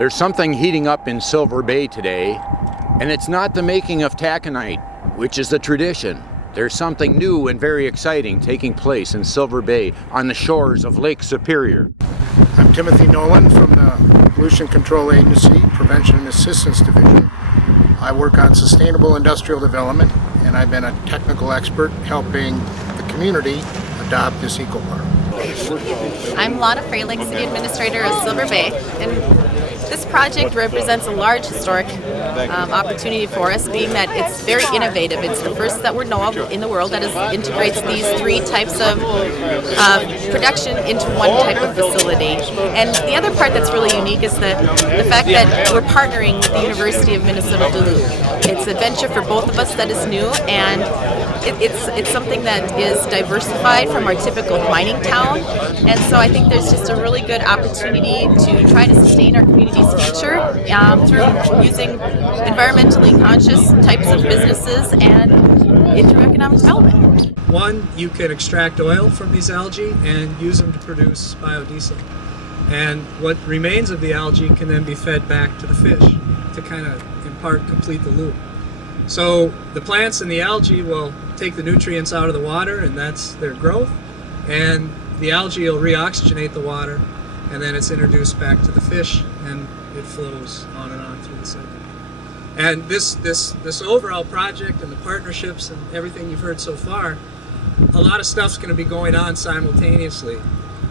There's something heating up in Silver Bay today, and it's not the making of taconite, which is a tradition. There's something new and very exciting taking place in Silver Bay on the shores of Lake Superior. I'm Timothy Nolan from the Pollution Control Agency, Prevention and Assistance Division. I work on sustainable industrial development, and I've been a technical expert helping the community adopt this eco-park. I'm Lana Fralick, City Administrator of Silver Bay, and this project represents a large historic opportunity for us, being that it's very innovative. It's the first that we know of in the world that integrates these three types of production into one type of facility. And the other part that's really unique is the fact that we're partnering with the University of Minnesota Duluth. It's a venture for both of us that is new, and it's something that is diversified from our typical mining town. And so I think there's just a really good opportunity to try to sustain our community's future through using environmentally conscious types of businesses and through economic development. One, you can extract oil from these algae and use them to produce biodiesel. And what remains of the algae can then be fed back to the fish to kind of, in part, complete the loop. So the plants and the algae will take the nutrients out of the water, and that's their growth. And the algae will reoxygenate the water, and then it's introduced back to the fish, and it flows on and on through the cycle. And this overall project and the partnerships and everything you've heard so far, a lot of stuff's going to be going on simultaneously.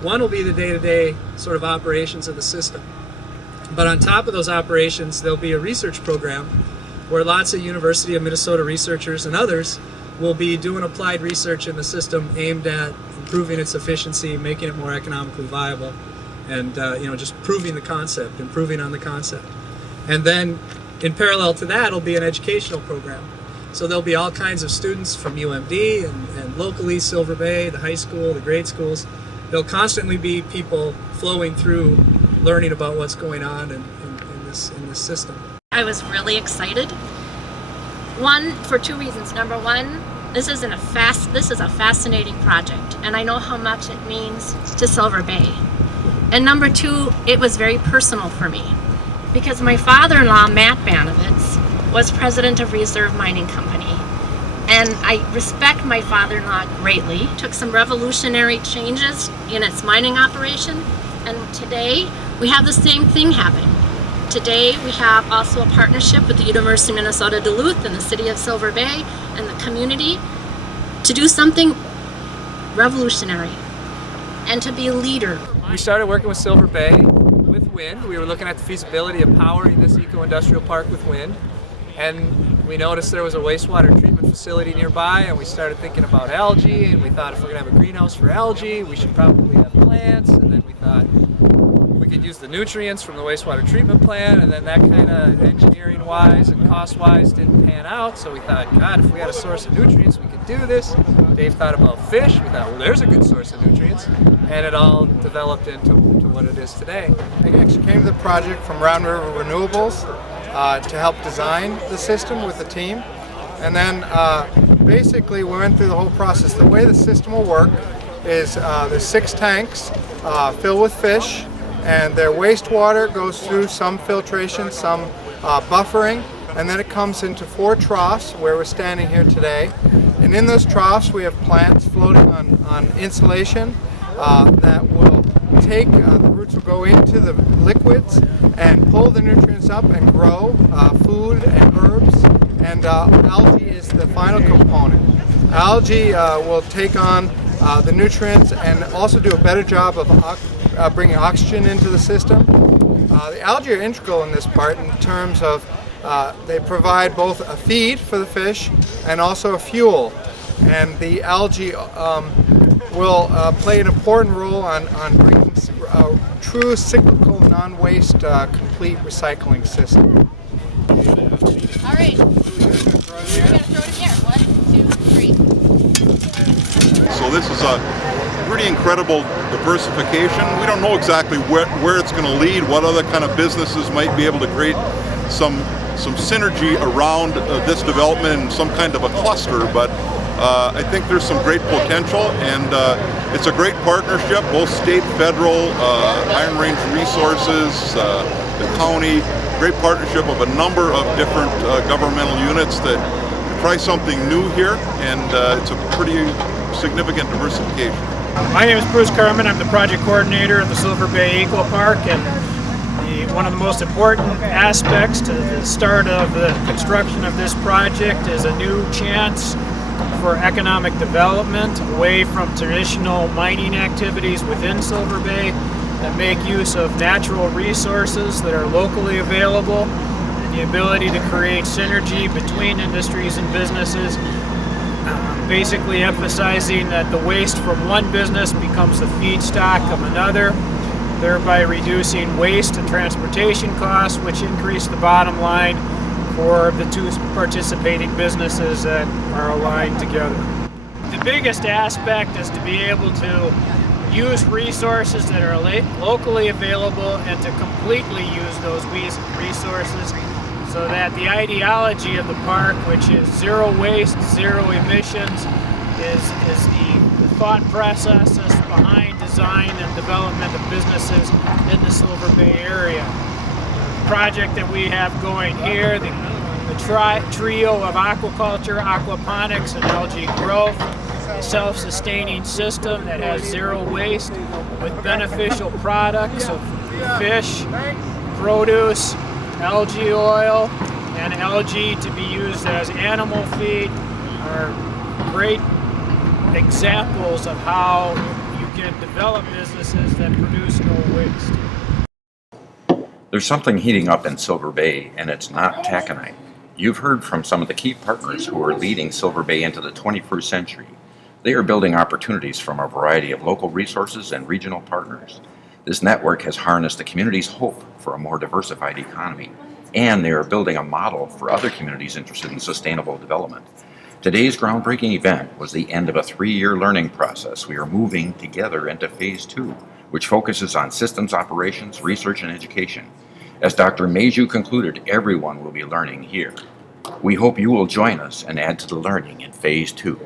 One will be the day-to-day sort of operations of the system. But on top of those operations, there'll be a research program where lots of University of Minnesota researchers and others will be doing applied research in the system aimed at improving its efficiency, making it more economically viable, and just proving the concept, improving on the concept. And then in parallel to that will be an educational program. So there'll be all kinds of students from UMD and locally Silver Bay, the high school, the grade schools. There'll constantly be people flowing through, learning about what's going on in this system. I was really excited. One, for two reasons. Number one, this is a fascinating project, and I know how much it means to Silver Bay. And number two, it was very personal for me, because my father-in-law, Matt Banovitz, was president of Reserve Mining Company. And I respect my father-in-law greatly. Took some revolutionary changes in its mining operation, and today we have the same thing happening. Today we have also a partnership with the University of Minnesota Duluth and the City of Silver Bay and the community to do something revolutionary and to be a leader. We started working with Silver Bay with wind. We were looking at the feasibility of powering this eco-industrial park with wind, and we noticed there was a wastewater treatment facility nearby, and we started thinking about algae, and we thought if we're going to have a greenhouse for algae, we should probably have plants, and then we thought we could use the nutrients from the wastewater treatment plant, and then that kind of engineering-wise and cost-wise didn't pan out, so we thought, God, if we had a source of nutrients, we could do this. Dave thought about fish. We thought, well, there's a good source of nutrients, and it all developed into what it is today. I actually came to the project from Round River Renewables to help design the system with the team, and then basically we went through the whole process. The way the system will work is there's 6 tanks filled with fish, and their wastewater goes through some filtration, some buffering, and then it comes into 4 troughs where we're standing here today. And in those troughs we have plants floating on insulation that will take, the roots will go into the liquids and pull the nutrients up and grow food and herbs, and algae is the final component. Algae will take on the nutrients and also do a better job of bringing oxygen into the system. The algae are integral in this part in terms of they provide both a feed for the fish and also a fuel, and the algae will play an important role on bringing a true cyclical non-waste complete recycling system. All right, we're going to throw it in here. 1, 2, 3. So this is a pretty incredible diversification. We don't know exactly where it's going to lead, what other kind of businesses might be able to create some synergy around this development and some kind of a cluster, but I think there's some great potential, and it's a great partnership, both state, federal, Iron Range Resources, the county, great partnership of a number of different governmental units that try something new here, and it's a pretty significant diversification. My name is Bruce Carmen. I'm the project coordinator of the Silver Bay Eco Park, and one of the most important aspects to the start of the construction of this project is a new chance for economic development away from traditional mining activities within Silver Bay that make use of natural resources that are locally available, and the ability to create synergy between industries and businesses, basically emphasizing that the waste from one business becomes the feedstock of another, thereby reducing waste and transportation costs, which increase the bottom line for the two participating businesses that are aligned together. The biggest aspect is to be able to use resources that are locally available and to completely use those resources, so that the ideology of the park, which is zero waste, zero emissions, is the thought processes behind design and development of businesses in the Silver Bay area. The project that we have going here, the trio of aquaculture, aquaponics, and algae growth, a self-sustaining system that has zero waste with beneficial products of fish, produce, algae oil, and algae to be used as animal feed are great examples of how you can develop businesses that produce no waste. There's something heating up in Silver Bay, and it's not taconite. You've heard from some of the key partners who are leading Silver Bay into the 21st century. They are building opportunities from a variety of local resources and regional partners. This network has harnessed the community's hope for a more diversified economy, and they are building a model for other communities interested in sustainable development. Today's groundbreaking event was the end of a 3-year learning process. We are moving together into Phase 2, which focuses on systems operations, research, and education. As Dr. Mayhew concluded, everyone will be learning here. We hope you will join us and add to the learning in Phase 2.